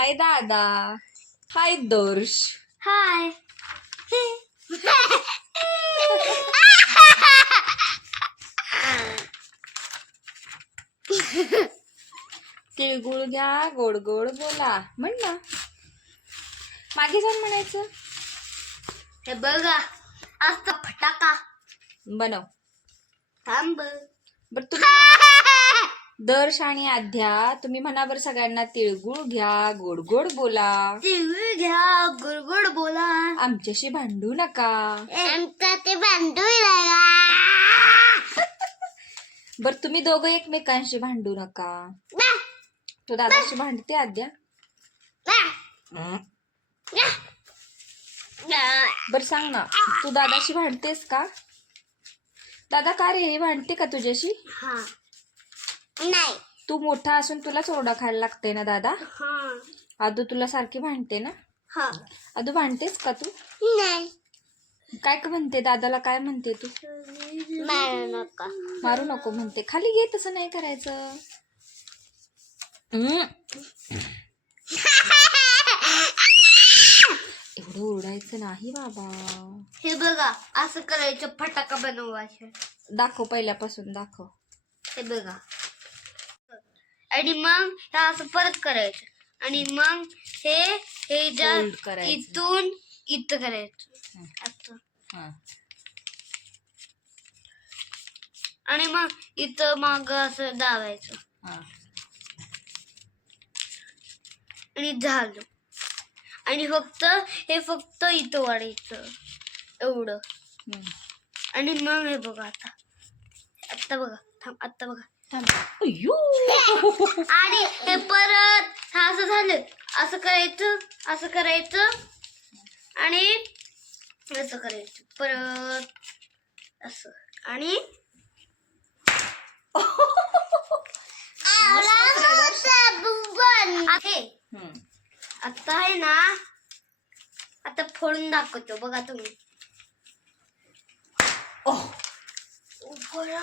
हाय दादा हाय दर्श हाय तिळगुळ घ्या गोड गोड बोला म्हण ना. मागे जाऊन म्हणायचं. हे बघा असं फटाका. बनव. थांब. बर तुम्ही दर्श आणि आध्या तुम्ही म्हणा बरं सगळ्यांना तिळगुळ घ्या गोड गोड बोला. तिळ घ्या गुडगुड बोला. आमच्याशी भांडू नका. आमचा ते बांधू बर तुम्ही दोघं एकमेकांशी भांडू नका. तो दादाशी भांडते आद्या? बर सांग ना तू दादाशी भांडतेस का? दादा का रे भांडते का तुझ्याशी? हा. नाही. तू मोठा असून तुला चोरडा खायला लागते ना दादा? हा. आदू तुला सारखी भांडते ना? हा. आदू भांडतेस का तू? नाही. काय का म्हणते दादाला काय म्हणते तू? मारू नका. मारू नको म्हणते. खाली घे तसं नाही करायचं. हम्म. एवढं ओरडायचं नाही बाबा. हे बघा असं करायचं फटाका बनवायचे. दाखव पहिल्यापासून दाखव. हे बघा. आणि मग हे असं परत करायचं. आणि मग हे हे ज्या Fold करायचं. इथून इथं करायचं. असं. हा. आणि मग इथं माग असं दाबायचं. हा. आणि झालं. आणि फक्त हे फक्त इथं वाढायचं. एवढं. हम्म. आणि मग हे बघा आता. आता बघा थांब आता बघा. आणि हे परत हा असं झालं. असं करायचं असं करायचं. आणि असं करायचं. परत असं. आणि. आता आहे ना आता फोडून दाखवतो बघा तुम्ही.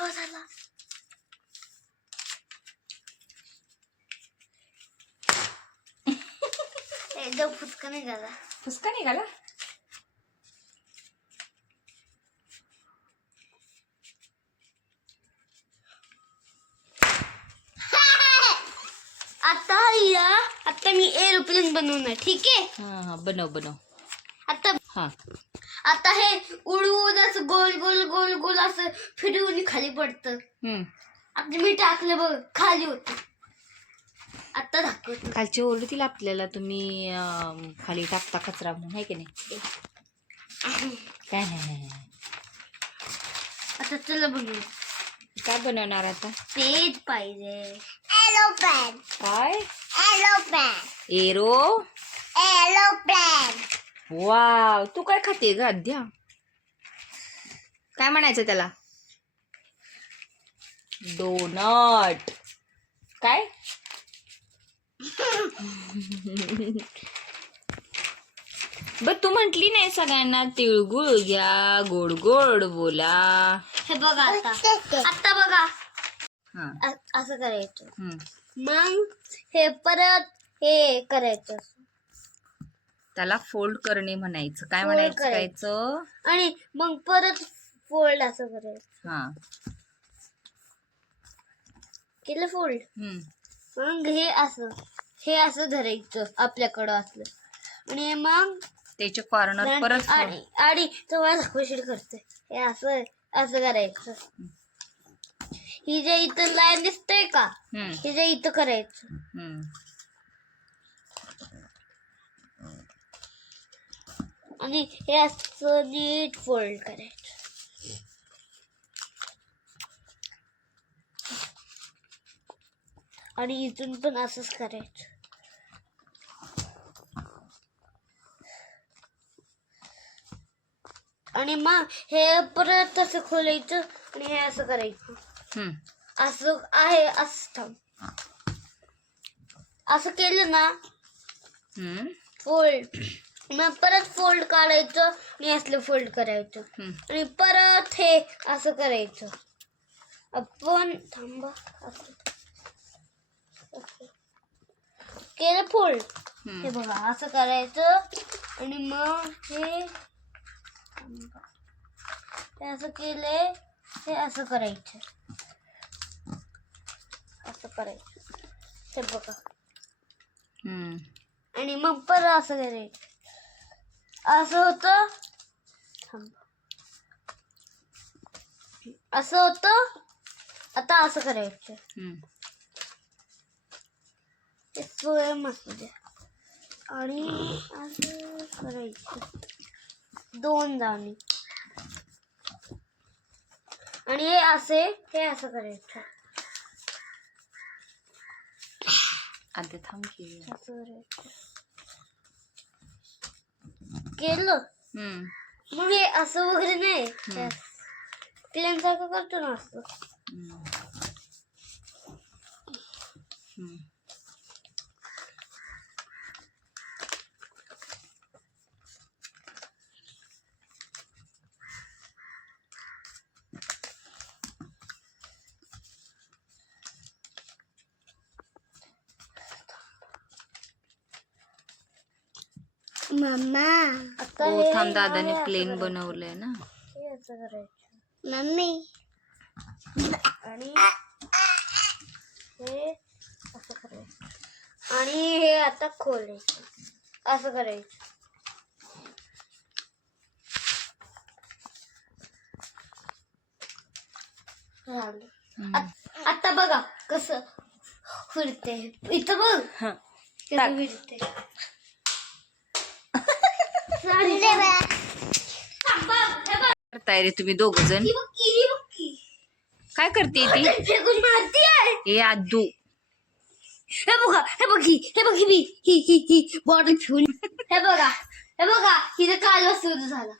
झाला. एकदम फुसका फुसका निघाला आता या आता मी एरोप्लेन बनवणार ठीक आहे हा बनव बनव आता हा आता हे गोल गोल गोल गोल असं फिरवून खाली पडतं हम्म. आता मी टाकलं बघ खाली होत आता दाखवतो. खालचे ओरडतील आपल्याला तुम्ही अं, खाली टाकता कचरा म्हणून आहे की नाही? काय नाही, नाही नाही. आता चला बनवू. काय बनवणार आता? तेच पाहिजे. एरोप्लेन काय? Aeroplane aero? एरोप्लेन वाव तू काय खाते ग अध्या काय म्हणायचं त्याला? डोनट काय? बर तू म्हंटली नाही सगळ्यांना तिळगुळ घ्या गोड गोड बोला. हे बघा आता. आता बघा. हा. अ- असं करायचं. हम्म. मग हे परत हे करायचं त्याला फोल्ड करणे म्हणायचं. काय Fold म्हणायचं करायचं. आणि मग परत फोल्ड असं करायचं. हा. केलं फोल्ड? हम्म. मग हे असं. हे असं धरायचं आपल्याकडं असलं. आणि मग त्याचे कॉर्नर परत. आणि आणि तुम्हाला दाखवशील करते हे असं असं करायचं. ही जे इथं लाईन दिसतंय का. हे जे इथं करायचं. हम्म. आणि हे असं नीट फोल्ड करायचं. आणि इथून पण असंच करायचं. आणि मग हे परत असं खोलायचं आणि हे असं करायचं. हम्म. असं आहे असं थांब. असं केलं ना हम्म. फोल्ड मग परत फोल्ड काढायचं आणि असलं फोल्ड करायचं. हम्म. आणि परत हे असं करायचं. आपण थांबा असं. केलं फोल्ड हे बघा असं करायचं. आणि मग हे हे असं केले हे असं करायचं. असं करायचं. हे बघा. आणि मग परत असं करायचं. असं होतं. असं होतं आता असं करायचं. ते असू द्या. आणि असं करायचं. दोन जाणी. आणि हे असे हे असं करायचं. आता थांब की. असं करायचं. केलं. मग हे असं वगैरे नाही. प्लेन सारखं करतो ना असं. मम्मा. आता हो थांब दादाने प्लेन. बनवलंय ना. हे असं करायचं. मम्मी. आणि हे असं करायचं. आणि हे आता खोलायचं. असं करायचं. आत- बघा कसं फिरते इथं बघ. हा. फिरते करताय रे तुम्ही दोघ जण. काय करते ती? ए आदू. हे बघा हे बघ ही हे बघ ही बी. ही ही ही बॉटल ठेवून. हे बघा हे बघा हिचं कालवा सुरू झाला.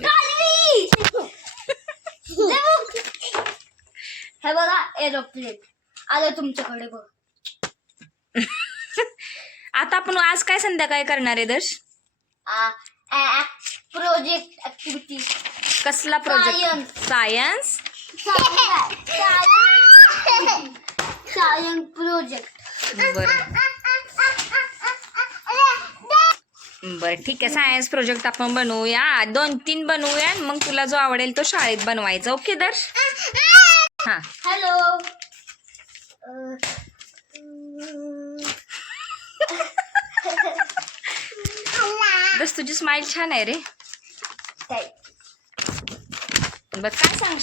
हे. हे बघा एरोप्लेन आलं तुमच्याकडे बघ. आता आपण आज काय संध्याकाळी करणार आहे दर्श? प्रोजेक्ट ऍक्टिव्हिटी कसला प्रोजेक्ट. सायन्स सायन्स प्रोजेक्ट बर. बर ठीक आहे. सायन्स प्रोजेक्ट आपण बनवूया. दोन तीन बनवूया मग तुला जो आवडेल तो शाळेत बनवायचा. ओके दर्श? हा. हॅलो दर्श तुझी स्माइल छान आहे रे. बर काय सांग